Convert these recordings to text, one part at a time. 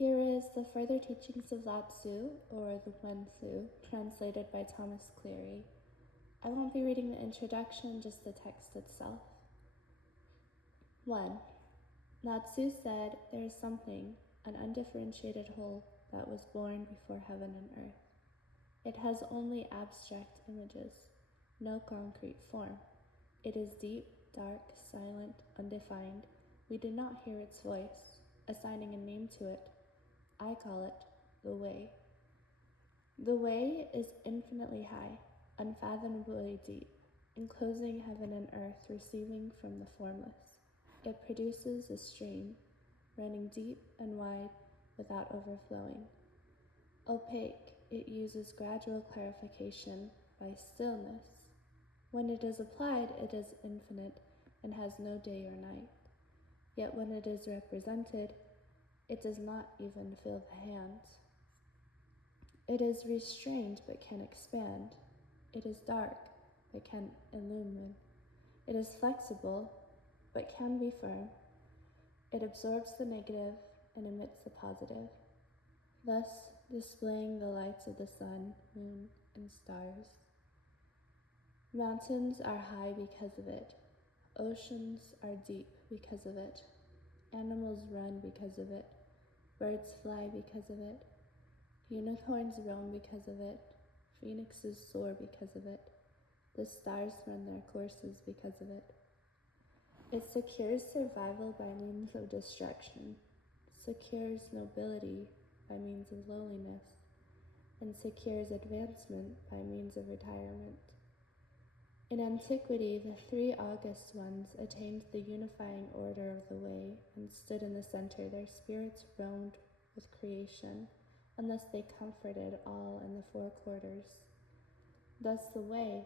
Here is the further teachings of Lao Tzu, or the Wen Tzu, translated by Thomas Cleary. I won't be reading the introduction, just the text itself. 1. Lao Tzu said, there is something, an undifferentiated whole, that was born before heaven and earth. It has only abstract images, no concrete form. It is deep, dark, silent, undefined. We do not hear its voice, assigning a name to it. I call it the Way. The Way is infinitely high, unfathomably deep, enclosing heaven and earth, receiving from the formless. It produces a stream, running deep and wide without overflowing. Opaque, it uses gradual clarification by stillness. When it is applied, it is infinite and has no day or night. Yet when it is represented, it does not even fill the hands. It is restrained but can expand. It is dark but can illumine. It is flexible but can be firm. It absorbs the negative and emits the positive, thus displaying the lights of the sun, moon, and stars. Mountains are high because of it. Oceans are deep because of it. Animals run because of it. Birds fly because of it. Unicorns roam because of it. Phoenixes soar because of it. The stars run their courses because of it. It secures survival by means of destruction, secures nobility by means of lowliness, and secures advancement by means of retirement. In antiquity, the three august ones attained the unifying order of the Way and stood in the center. Their spirits roamed with creation, and thus they comforted all in the four quarters. Thus the Way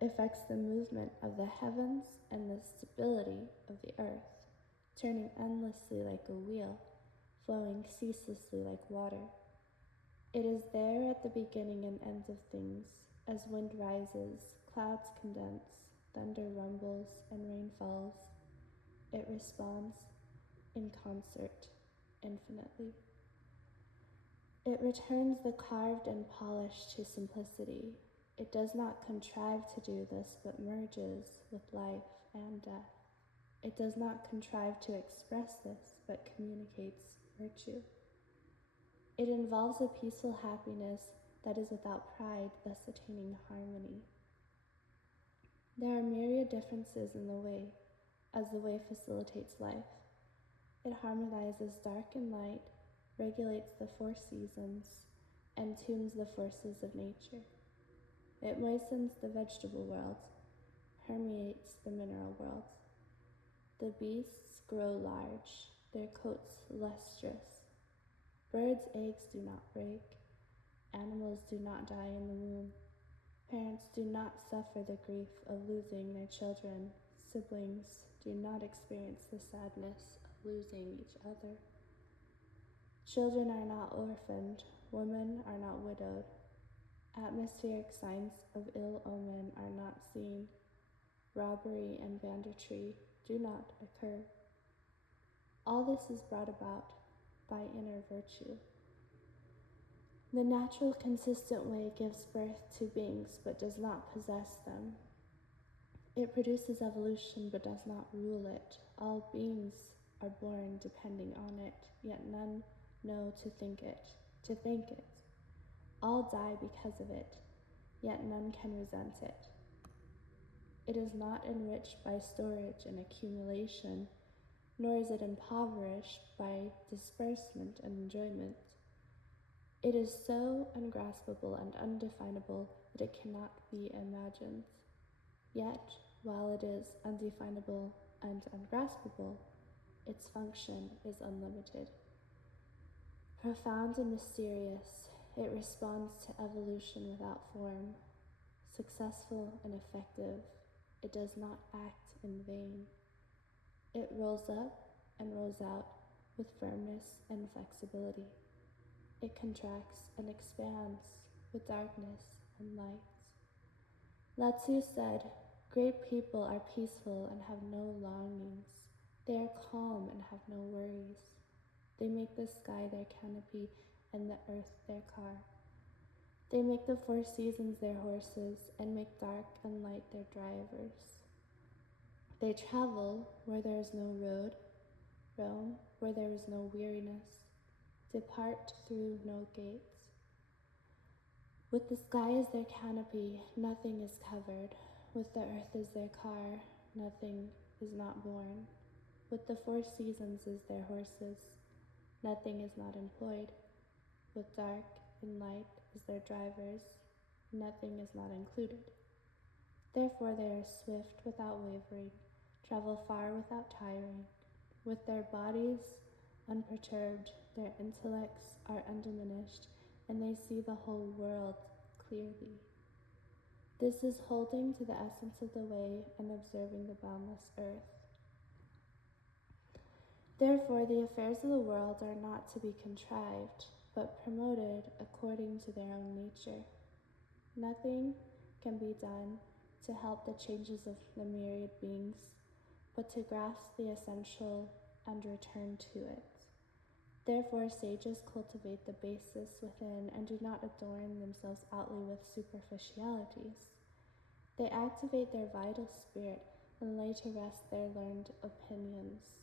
affects the movement of the heavens and the stability of the earth, turning endlessly like a wheel, flowing ceaselessly like water. It is there at the beginning and end of things. As wind rises, clouds condense, thunder rumbles, and rain falls. It responds in concert infinitely. It returns the carved and polished to simplicity. It does not contrive to do this, but merges with life and death. It does not contrive to express this, but communicates virtue. It involves a peaceful happiness that is without pride, thus attaining harmony. There are myriad differences in the Way, as the Way facilitates life. It harmonizes dark and light, regulates the four seasons, and tunes the forces of nature. It moistens the vegetable world, permeates the mineral world. The beasts grow large, their coats lustrous. Birds' eggs do not break. Animals do not die in the womb. Parents do not suffer the grief of losing their children. Siblings do not experience the sadness of losing each other. Children are not orphaned. Women are not widowed. Atmospheric signs of ill omen are not seen. Robbery and banditry do not occur. All this is brought about by inner virtue. The natural, consistent Way gives birth to beings but does not possess them. It produces evolution but does not rule it. All beings are born depending on it, yet none know to thank it. All die because of it, yet none can resent it. It is not enriched by storage and accumulation, nor is it impoverished by disbursement and enjoyment. It is so ungraspable and undefinable that it cannot be imagined. Yet, while it is undefinable and ungraspable, its function is unlimited. Profound and mysterious, it responds to evolution without form. Successful and effective, it does not act in vain. It rolls up and rolls out with firmness and flexibility. It contracts and expands with darkness and light. Lao Tzu said, great people are peaceful and have no longings. They are calm and have no worries. They make the sky their canopy and the earth their car. They make the 4 seasons their horses and make dark and light their drivers. They travel where there is no road, roam where there is no weariness, depart through no gates. With the sky as their canopy, nothing is covered. With the earth as their car, nothing is not born. With the 4 seasons as their horses, nothing is not employed. With dark and light as their drivers, nothing is not included. Therefore they are swift without wavering, travel far without tiring. With their bodies unperturbed, their intellects are undiminished, and they see the whole world clearly. This is holding to the essence of the way and observing the boundless earth. Therefore, the affairs of the world are not to be contrived, but promoted according to their own nature. Nothing can be done to help the changes of the myriad beings, but to grasp the essential and return to it. Therefore, sages cultivate the basis within and do not adorn themselves outly with superficialities. They activate their vital spirit and lay to rest their learned opinions.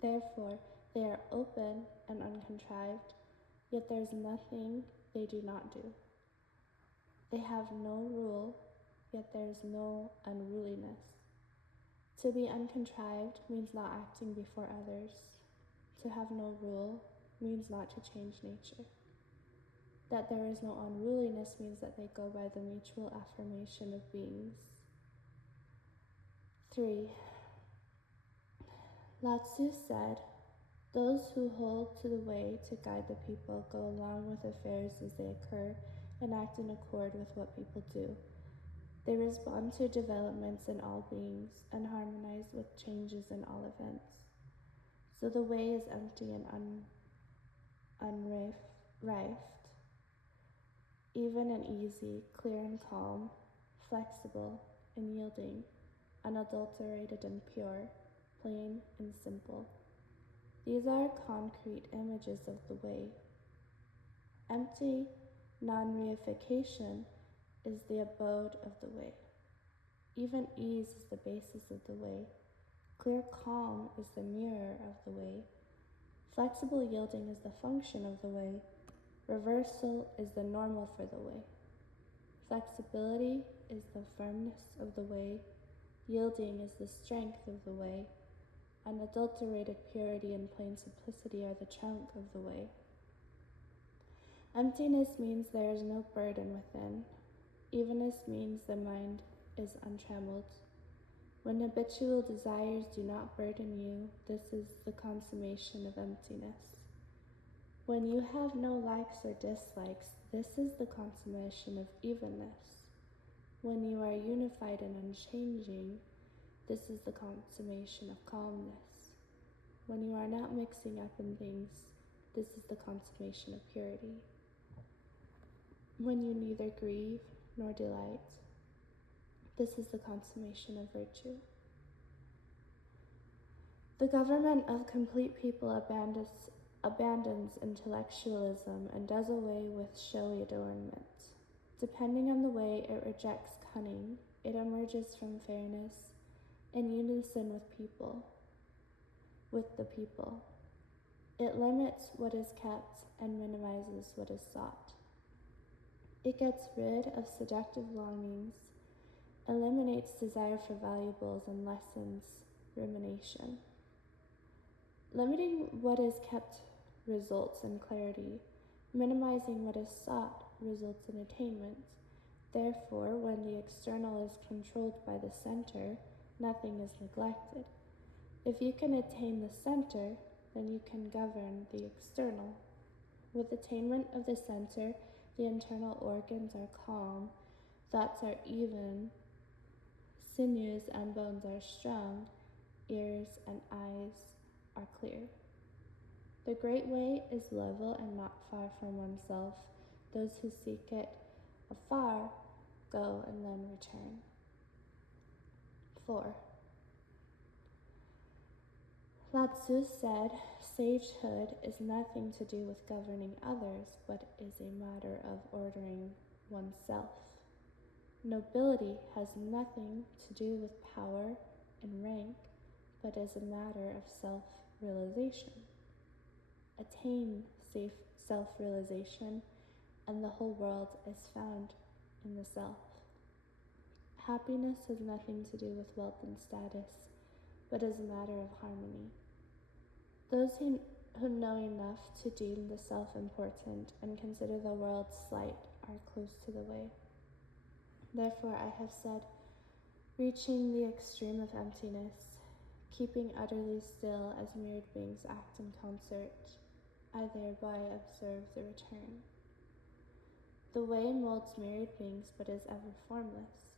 Therefore, they are open and uncontrived, yet there is nothing they do not do. They have no rule, yet there is no unruliness. To be uncontrived means not acting before others. To have no rule means not to change nature. That there is no unruliness means that they go by the mutual affirmation of beings. 3. Lao Tzu said, "Those who hold to the way to guide the people go along with affairs as they occur and act in accord with what people do. They respond to developments in all beings and harmonize with changes in all events. So the way is empty and unrift, even and easy, clear and calm, flexible and yielding, unadulterated and pure, plain and simple. These are concrete images of the way. Empty non-reification is the abode of the way. Even ease is the basis of the way. Clear calm is the mirror of the way. Flexible yielding is the function of the way. Reversal is the normal for the way. Flexibility is the firmness of the way. Yielding is the strength of the way. Unadulterated purity and plain simplicity are the trunk of the way. Emptiness means there is no burden within. Evenness means the mind is untrammeled. When habitual desires do not burden you, this is the consummation of emptiness. When you have no likes or dislikes, this is the consummation of evenness. When you are unified and unchanging, this is the consummation of calmness. When you are not mixing up in things, this is the consummation of purity. When you neither grieve nor delight, this is the consummation of virtue. The government of complete people abandons intellectualism and does away with showy adornment. Depending on the way it rejects cunning, it emerges from fairness in unison with the people. It limits what is kept and minimizes what is sought. It gets rid of seductive longings, eliminates desire for valuables, and lessens rumination. Limiting what is kept results in clarity. Minimizing what is sought results in attainment. Therefore, when the external is controlled by the center, nothing is neglected. If you can attain the center, then you can govern the external. With attainment of the center, the internal organs are calm, thoughts are even, sinews and bones are strong, ears and eyes are clear. The great way is level and not far from oneself. Those who seek it afar go and then return. 4. Lao Tzu said, sagehood is nothing to do with governing others, but is a matter of ordering oneself. Nobility has nothing to do with power and rank, but is a matter of self-realization. Attain safe self-realization, and the whole world is found in the self. Happiness has nothing to do with wealth and status, but is a matter of harmony. Those who know enough to deem the self important and consider the world slight are close to the way. Therefore I have said, reaching the extreme of emptiness, keeping utterly still as mirrored beings act in concert, I thereby observe the return. The way molds mirrored beings but is ever formless.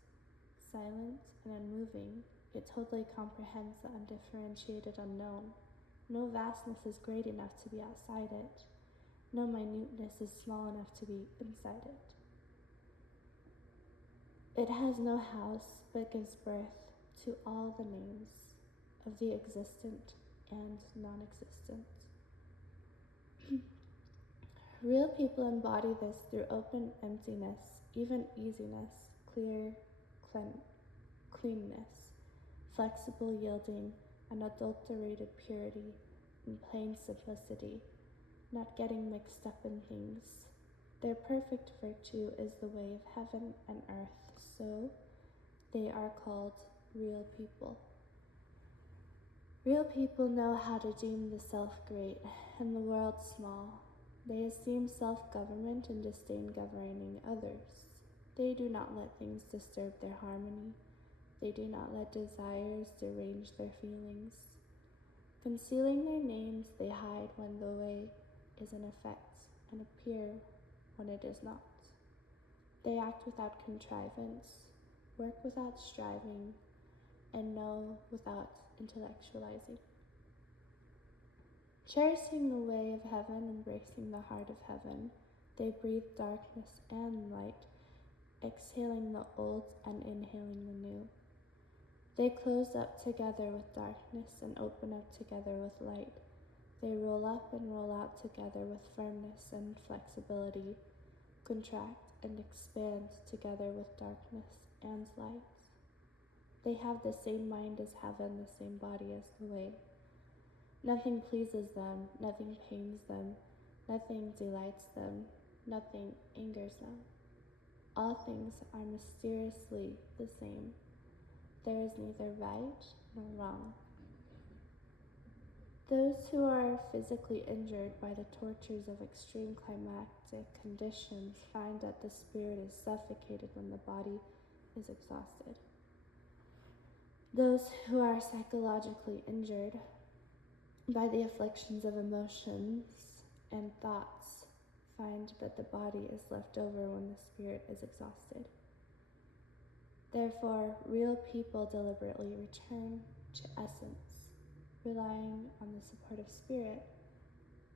Silent and unmoving, it totally comprehends the undifferentiated unknown. No vastness is great enough to be outside it. No minuteness is small enough to be inside it. It has no house, but gives birth to all the names of the existent and non-existent. Real people embody this through open emptiness, even easiness, cleanness, flexible yielding, unadulterated purity, and plain simplicity, not getting mixed up in things. Their perfect virtue is the way of heaven and earth, so they are called real people. Real people know how to deem the self great and the world small. They esteem self-government and disdain governing others. They do not let things disturb their harmony. They do not let desires derange their feelings. Concealing their names, they hide when the way is in effect and appear when it is not. They act without contrivance, work without striving, and know without intellectualizing. Cherishing the way of heaven, embracing the heart of heaven, they breathe darkness and light, exhaling the old and inhaling the new. They close up together with darkness and open up together with light. They roll up and roll out together with firmness and flexibility, contract and expand together with darkness and light. They have the same mind as heaven, the same body as the way. Nothing pleases them, nothing pains them, nothing delights them, nothing angers them. All things are mysteriously the same. There is neither right nor wrong. Those who are physically injured by the tortures of extreme climactic conditions find that the spirit is suffocated when the body is exhausted. Those who are psychologically injured by the afflictions of emotions and thoughts find that the body is left over when the spirit is exhausted. Therefore, real people deliberately return to essence, relying on the support of spirit,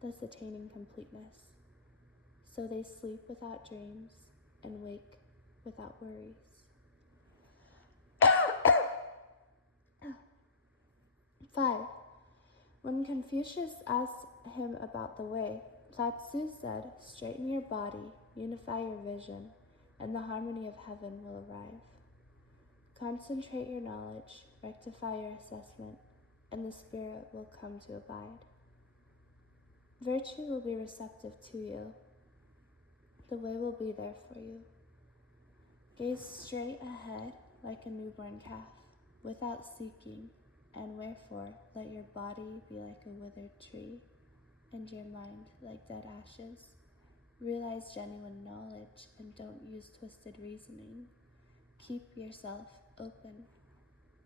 thus attaining completeness. So they sleep without dreams and wake without worries. 5. When Confucius asked him about the way, Lao Tzu said, straighten your body, unify your vision, and the harmony of heaven will arrive. Concentrate your knowledge, rectify your assessment, and the spirit will come to abide. Virtue will be receptive to you. The way will be there for you. Gaze straight ahead like a newborn calf, without seeking, and wherefore let your body be like a withered tree, and your mind like dead ashes. Realize genuine knowledge and don't use twisted reasoning. Keep yourself open,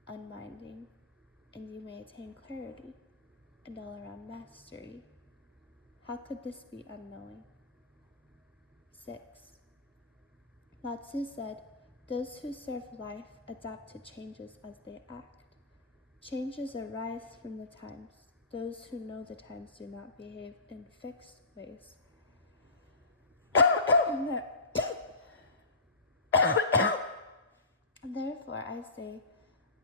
unminding, and you may attain clarity and all-around mastery. How could this be unknowing? 6. Lao Tzu said, those who serve life adapt to changes as they act. Changes arise from the times. Those who know the times do not behave in fixed ways. Therefore, I say,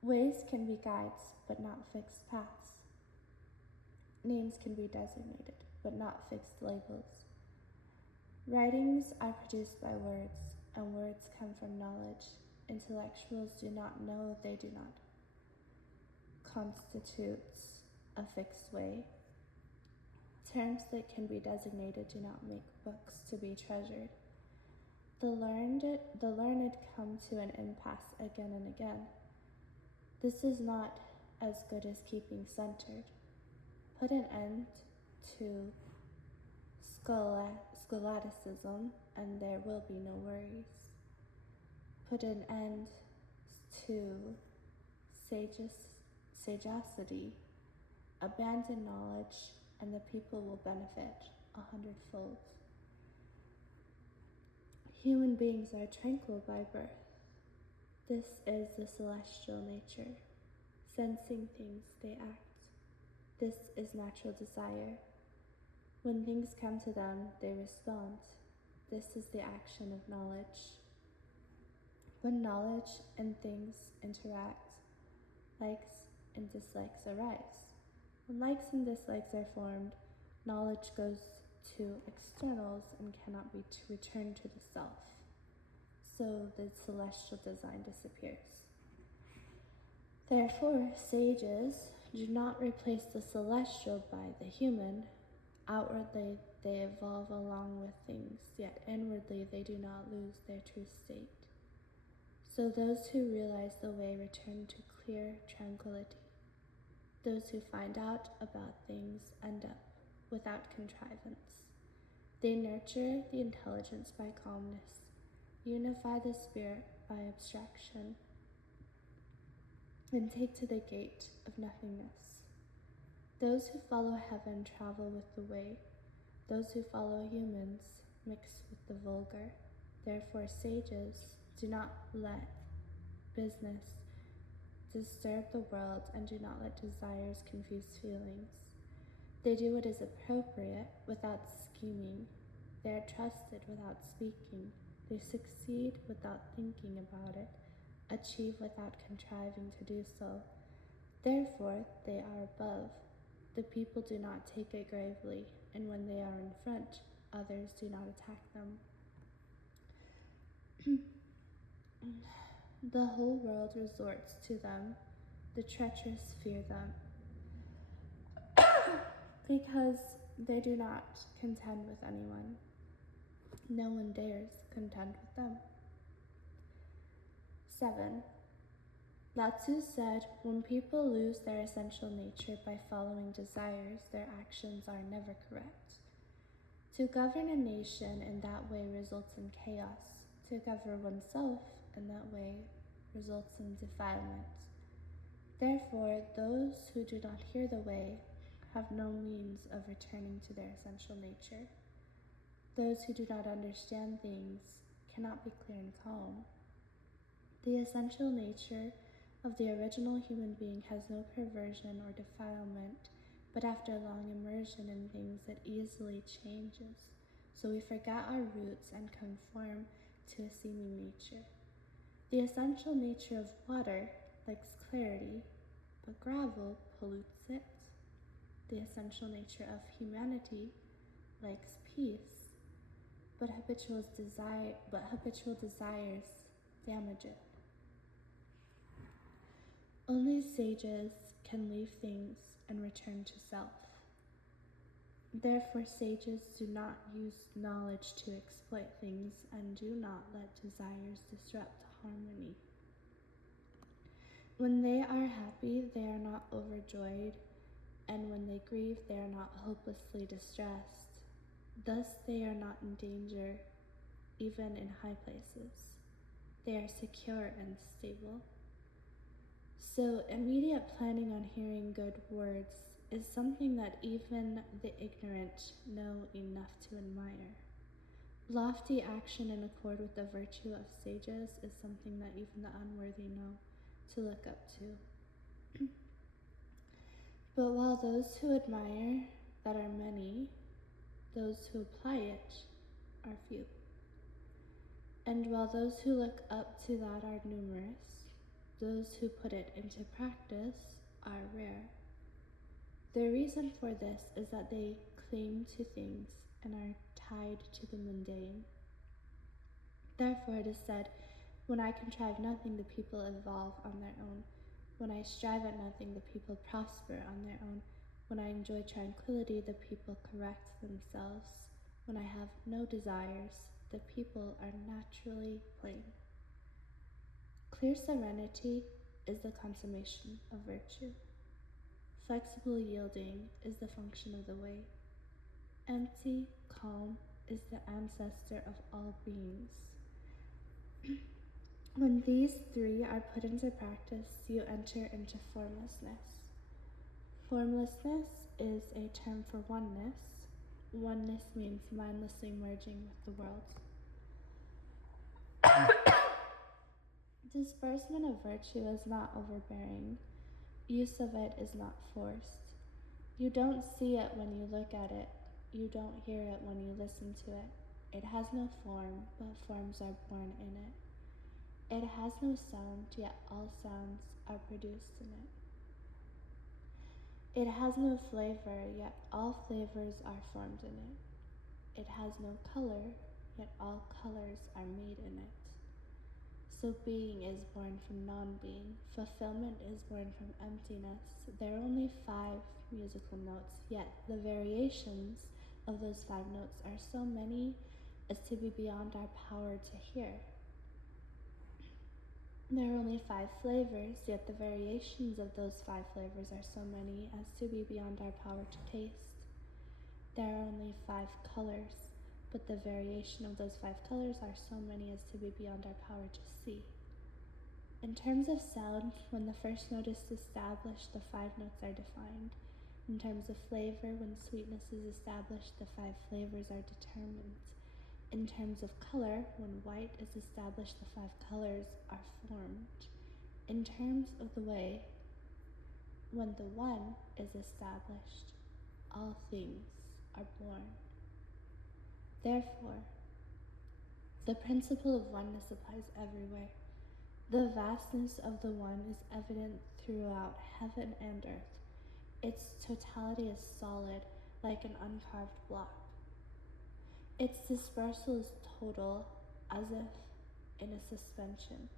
ways can be guides, but not fixed paths. Names can be designated, but not fixed labels. Writings are produced by words, and words come from knowledge. Intellectuals do not know they do not. Constitutes a fixed way. Terms that can be designated do not make books to be treasured. The learned come to an impasse again and again. This is not as good as keeping centered. Put an end to scholasticism, and there will be no worries. Put an end to sagacity. Abandon knowledge, and the people will benefit 100-fold. Human beings are tranquil by birth. This is the celestial nature. Sensing things, they act. This is natural desire. When things come to them, they respond. This is the action of knowledge. When knowledge and things interact, likes and dislikes arise. When likes and dislikes are formed, knowledge goes to externals and cannot be returned to the self. So the celestial design disappears. Therefore, sages do not replace the celestial by the human. Outwardly, they evolve along with things, yet inwardly they do not lose their true state. So those who realize the way return to clear tranquility. Those who find out about things end up without contrivance. They nurture the intelligence by calmness, unify the spirit by abstraction, and take to the gate of nothingness. Those who follow heaven travel with the way. Those who follow humans mix with the vulgar. Therefore, sages do not let business disturb the world and do not let desires confuse feelings. They do what is appropriate without scheming. They are trusted without speaking. They succeed without thinking about it, achieve without contriving to do so. Therefore, they are above. The people do not take it gravely, and when they are in front, others do not attack them. The whole world resorts to them. The treacherous fear them, because they do not contend with anyone. No one dares contend with them. 7. Lao Tzu said, when people lose their essential nature by following desires, their actions are never correct. To govern a nation in that way results in chaos. To govern oneself in that way results in defilement. Therefore, those who do not hear the way have no means of returning to their essential nature. Those who do not understand things cannot be clear and calm. The essential nature of the original human being has no perversion or defilement, but after long immersion in things it easily changes. So we forget our roots and conform to a seeming nature. The essential nature of water likes clarity, but gravel pollutes it. The essential nature of humanity likes peace, but habitual desires damage it. Only sages can leave things and return to self. Therefore, sages do not use knowledge to exploit things and do not let desires disrupt harmony. When they are happy, they are not overjoyed, and when they grieve, they are not hopelessly distressed. Thus, they are not in danger, even in high places. They are secure and stable. So, immediate planning on hearing good words is something that even the ignorant know enough to admire. Lofty action in accord with the virtue of sages is something that even the unworthy know to look up to. But while those who admire that are many, those who apply it are few. And while those who look up to that are numerous, those who put it into practice are rare. The reason for this is that they cling to things and are tied to the mundane. Therefore it is said, when I contrive nothing, the people evolve on their own. When I strive at nothing, the people prosper on their own. When I enjoy tranquility, the people correct themselves. When I have no desires, the people are naturally plain. Clear serenity is the consummation of virtue. Flexible yielding is the function of the way. Empty calm is the ancestor of all beings. When these three are put into practice, you enter into formlessness. Formlessness is a term for oneness. Oneness means mindlessly merging with the world. Disbursement of virtue is not overbearing. Use of it is not forced. You don't see it when you look at it. You don't hear it when you listen to it. It has no form, but forms are born in it. It has no sound, yet all sounds are produced in it. It has no flavor, yet all flavors are formed in it. It has no color, yet all colors are made in it. So being is born from non-being. Fulfillment is born from emptiness. There are only 5 musical notes, yet the variations of those 5 notes are so many as to be beyond our power to hear. There are only 5 flavors, yet the variations of those 5 flavors are so many as to be beyond our power to taste. There are only 5 colors, but the variation of those 5 colors are so many as to be beyond our power to see. In terms of sound, when the first note is established, the 5 notes are defined. In terms of flavor, when sweetness is established, the 5 flavors are determined. In terms of color, when white is established, the 5 colors are formed. In terms of the way, when the one is established, all things are born. Therefore, the principle of oneness applies everywhere. The vastness of the one is evident throughout heaven and earth. Its totality is solid, like an uncarved block. Its dispersal is total, as if in a suspension.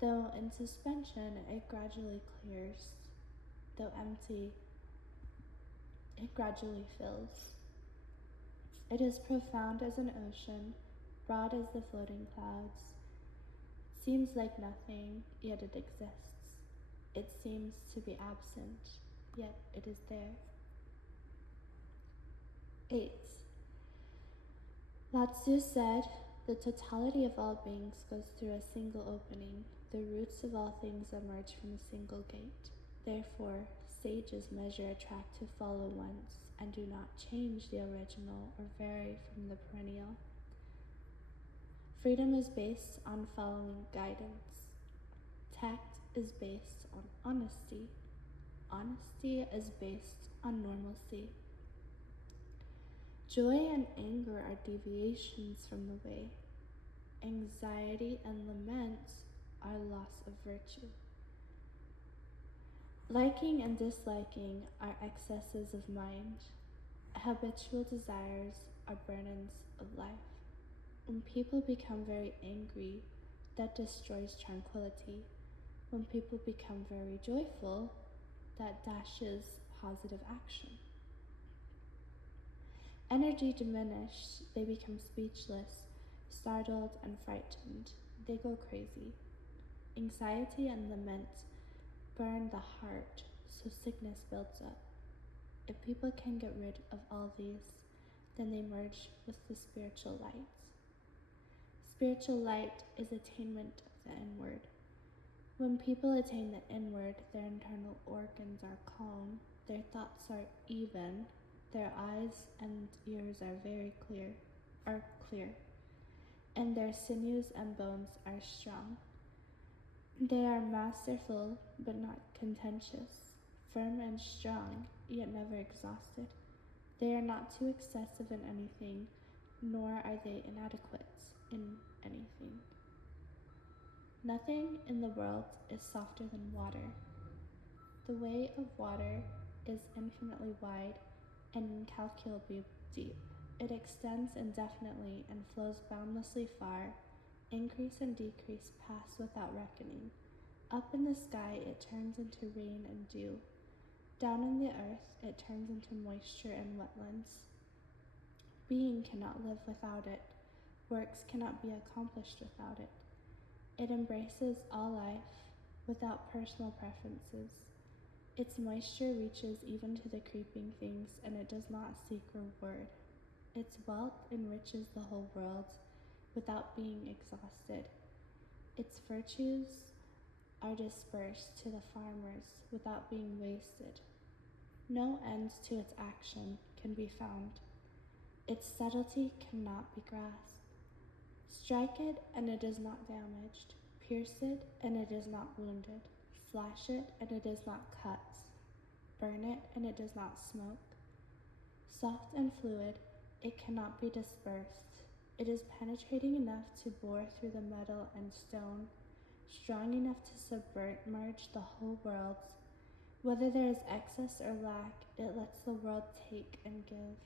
Though in suspension, it gradually clears. Though empty, it gradually fills. It is profound as an ocean, broad as the floating clouds. It seems like nothing, yet it exists. It seems to be absent, yet it is there. 8. Lao Tzu said, the totality of all beings goes through a single opening. The roots of all things emerge from a single gate. Therefore, sages measure a track to follow once, and do not change the original or vary from the perennial. Freedom is based on following guidance. Tact is based on honesty. Honesty is based on normalcy. Joy and anger are deviations from the way. Anxiety and lament are loss of virtue. Liking and disliking are excesses of mind. Habitual desires are burdens of life. When people become very angry, that destroys tranquility. When people become very joyful, that dashes positive action. Energy diminished, they become speechless, startled and frightened. They go crazy. Anxiety and lament burn the heart, so sickness builds up. If people can get rid of all these, then they merge with the spiritual light. Spiritual light is attainment of the inward. When people attain the inward, their internal organs are calm, their thoughts are even, their eyes and ears are clear, and their sinews and bones are strong. They are masterful, but not contentious, firm and strong, yet never exhausted. They are not too excessive in anything, nor are they inadequate in anything. Nothing in the world is softer than water. The way of water is infinitely wide and incalculably deep. It extends indefinitely and flows boundlessly far. Increase and decrease pass without reckoning. Up in the sky it turns into rain and dew. Down in the earth it turns into moisture and wetlands. Being cannot live without it. Works cannot be accomplished without it. It embraces all life without personal preferences. Its moisture reaches even to the creeping things, and it does not seek reward. Its wealth enriches the whole world without being exhausted. Its virtues are dispersed to the farmers without being wasted. No end to its action can be found. Its subtlety cannot be grasped. Strike it, and it is not damaged. Pierce it, and it is not wounded. Slash it, and it is not cut. Burn it, and it does not smoke. Soft and fluid, it cannot be dispersed. It is penetrating enough to bore through the metal and stone, strong enough to submerge the whole world. Whether there is excess or lack, it lets the world take and give.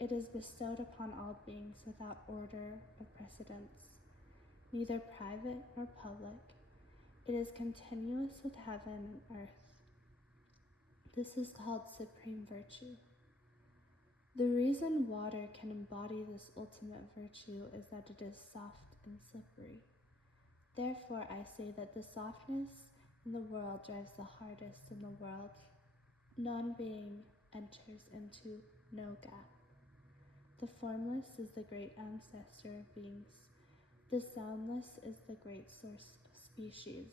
It is bestowed upon all beings without order or precedence, neither private nor public. It is continuous with heaven and earth. This is called supreme virtue. The reason water can embody this ultimate virtue is that it is soft and slippery. Therefore, I say that the softness in the world drives the hardest in the world. Non-being enters into no gap. The formless is the great ancestor of beings. The soundless is the great source of species.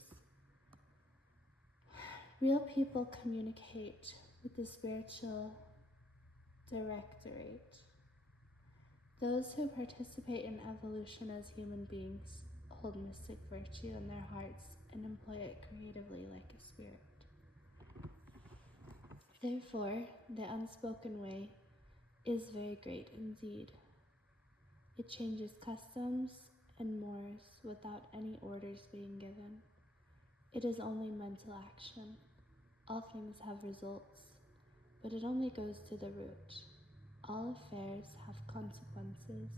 Real people communicate with the spiritual directorate. Those who participate in evolution as human beings hold mystic virtue in their hearts and employ it creatively like a spirit. Therefore, the unspoken way is very great indeed. It changes customs and mores without any orders being given. It is only mental action. All things have results, but it only goes to the root. All affairs have consequences,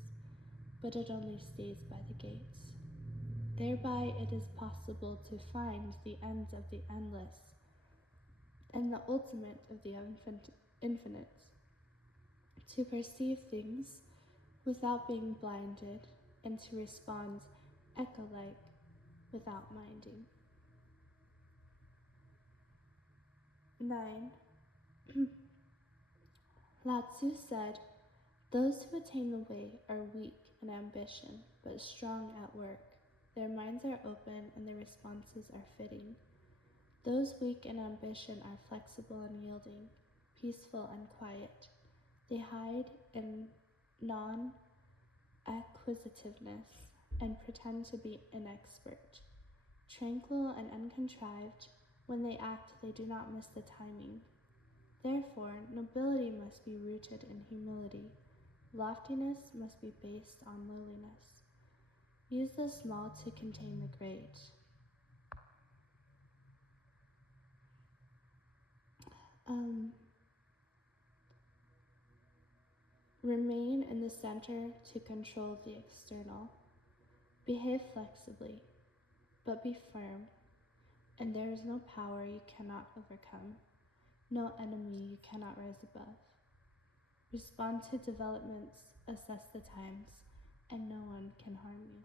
but it only stays by the gates. Thereby it is possible to find the ends of the endless and the ultimate of the infinite, to perceive things without being blinded, and to respond echo-like without minding. 9. Lao Tzu said, "Those who attain the way are weak in ambition, but strong at work. Their minds are open and their responses are fitting. Those weak in ambition are flexible and yielding, peaceful and quiet. They hide in non-acquisitiveness and pretend to be inexpert. Tranquil and uncontrived, when they act they do not miss the timing. Therefore, nobility must be rooted in humility. Loftiness must be based on lowliness. Use the small to contain the great." Remain in the center to control the external. Behave flexibly, but be firm, and there is no power you cannot overcome, no enemy you cannot rise above. Respond to developments, assess the times, and no one can harm you.